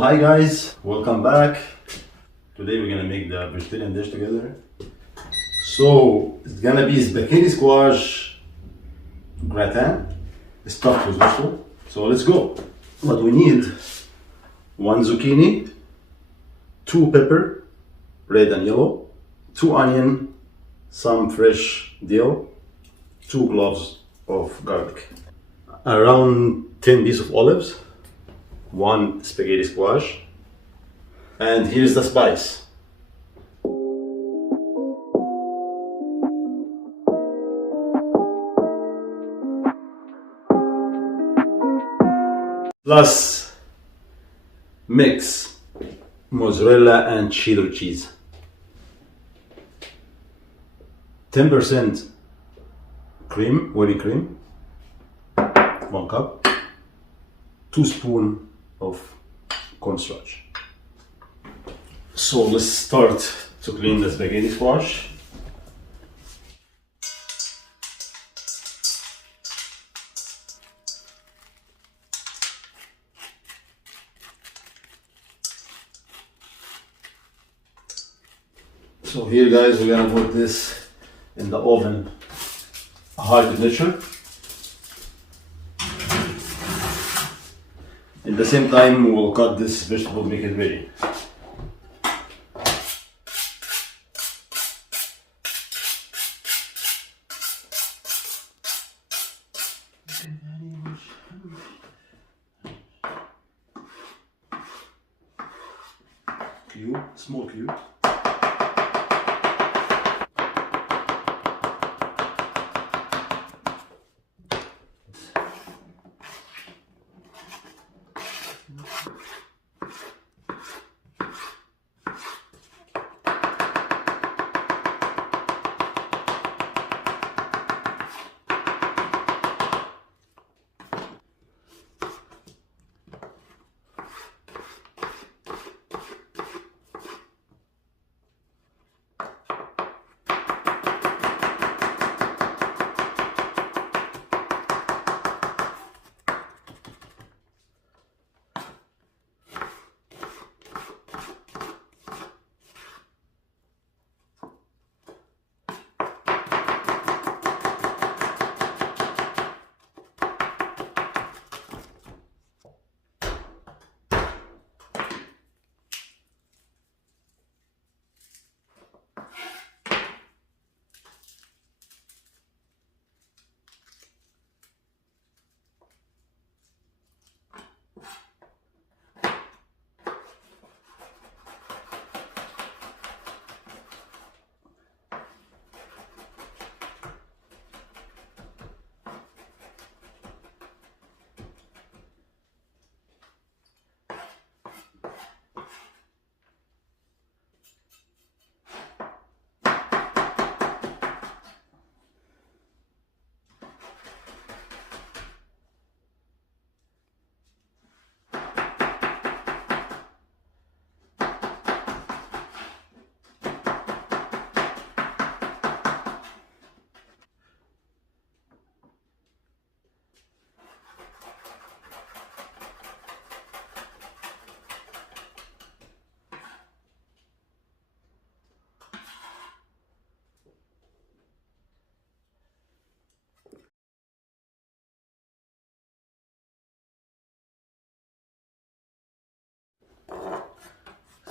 Hi guys, welcome back. Today we're gonna make the vegetarian dish together. So it's gonna be spaghetti squash gratin stuffed with vegetable. So let's go. What we need: one zucchini, two pepper, red and yellow, two onion, some fresh dill, two cloves of garlic, around 10 pieces of olives, one spaghetti squash, and here's the spice. Plus mix mozzarella and cheddar cheese. 10% cream, whipping cream, 1 cup, 2 spoons of cornstarch. So let's start to clean the spaghetti squash. So here guys, we're gonna put this in the oven, high temperature. At the same time, we'll cut this vegetable to make it ready. Cube, small cube.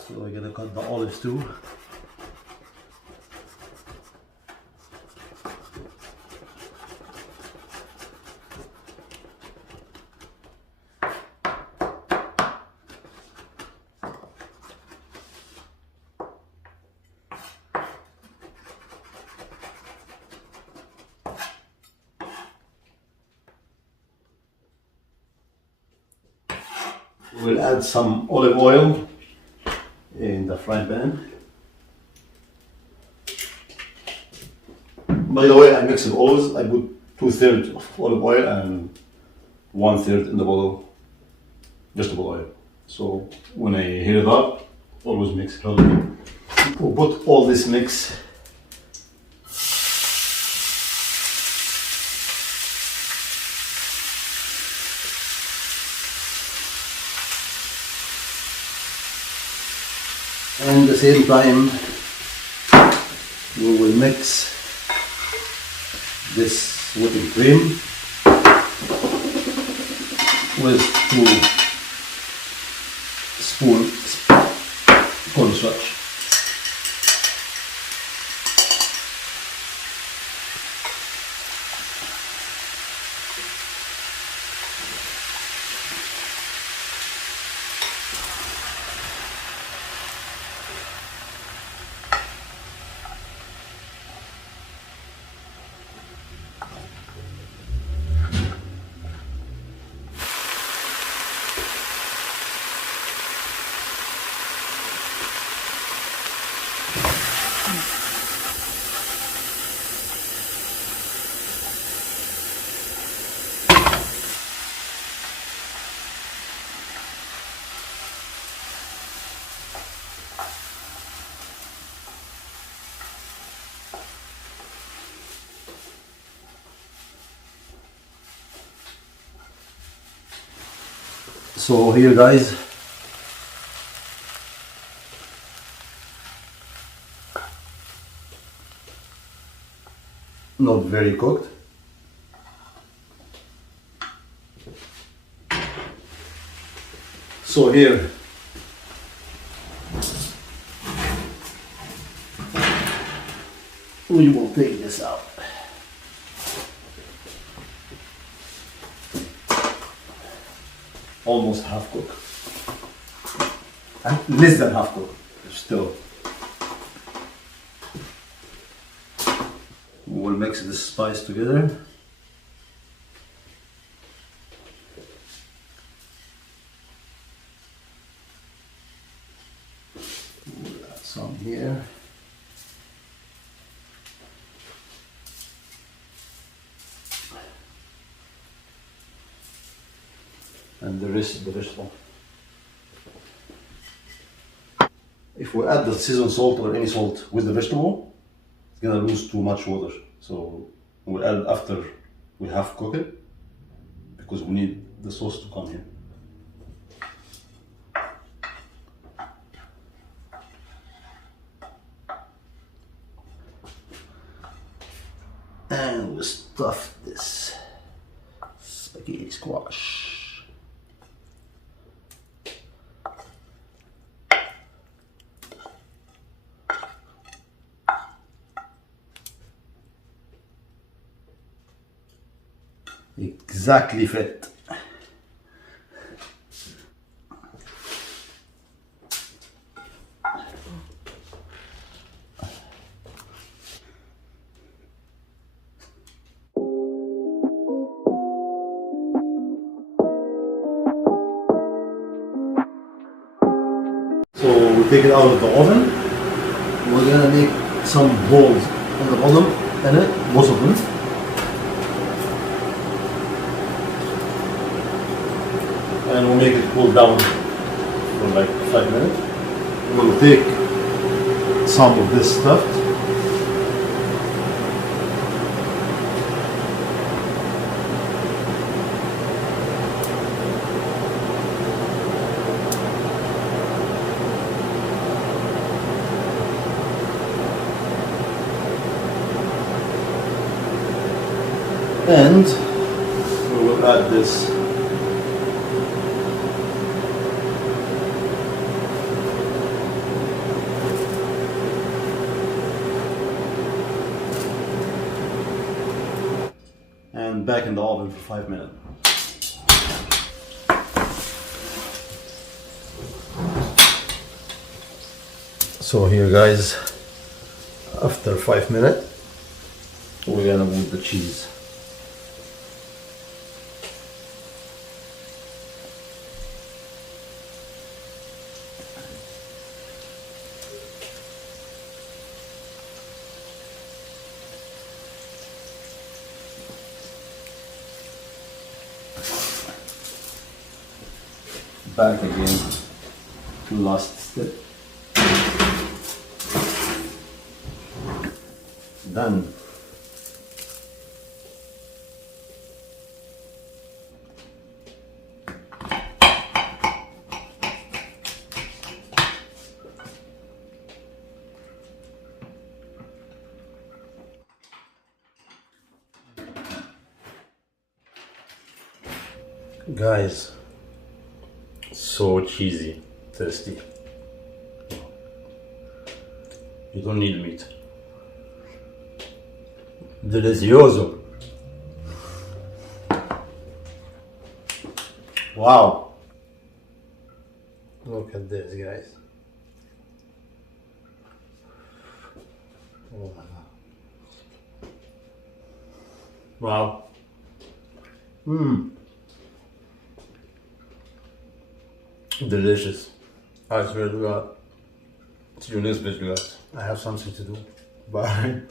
So we're gonna cut the olives too. We'll add some olive oil in the frying pan. By the way, I mix it always. I put 2/3 of olive oil and 1/3 in the bottle vegetable oil. So when I heat it up, always mix it properly. We'll put all this mix same time, we will mix this whipping cream with 2 spoons cornstarch. So here guys, not very cooked. So here we will take this out. Almost half cooked, and less than half cooked still. We'll mix this spice together. We'll add some here. And the rest of the vegetable. If we add the seasoned salt or any salt with the vegetable, it's gonna lose too much water. So we'll add after we have cooked it, because we need the sauce to come here. And we'll stuff this spaghetti squash. Exactly fit. So we take it out of the oven. We're gonna make some balls on the bottom and it, most of them. And we'll make it cool down for like 5 minutes. We'll take some of this stuff and we will add this and back in the oven for 5 minutes. So here guys, after 5 minutes, we're gonna move the cheese. Back again to last step. Done. Guys, so cheesy, tasty. You don't need meat. Delicioso. Wow. Look at this, guys. Oh my god. Wow. Delicious. I swear to God. See you next video, guys. I have something to do. Bye.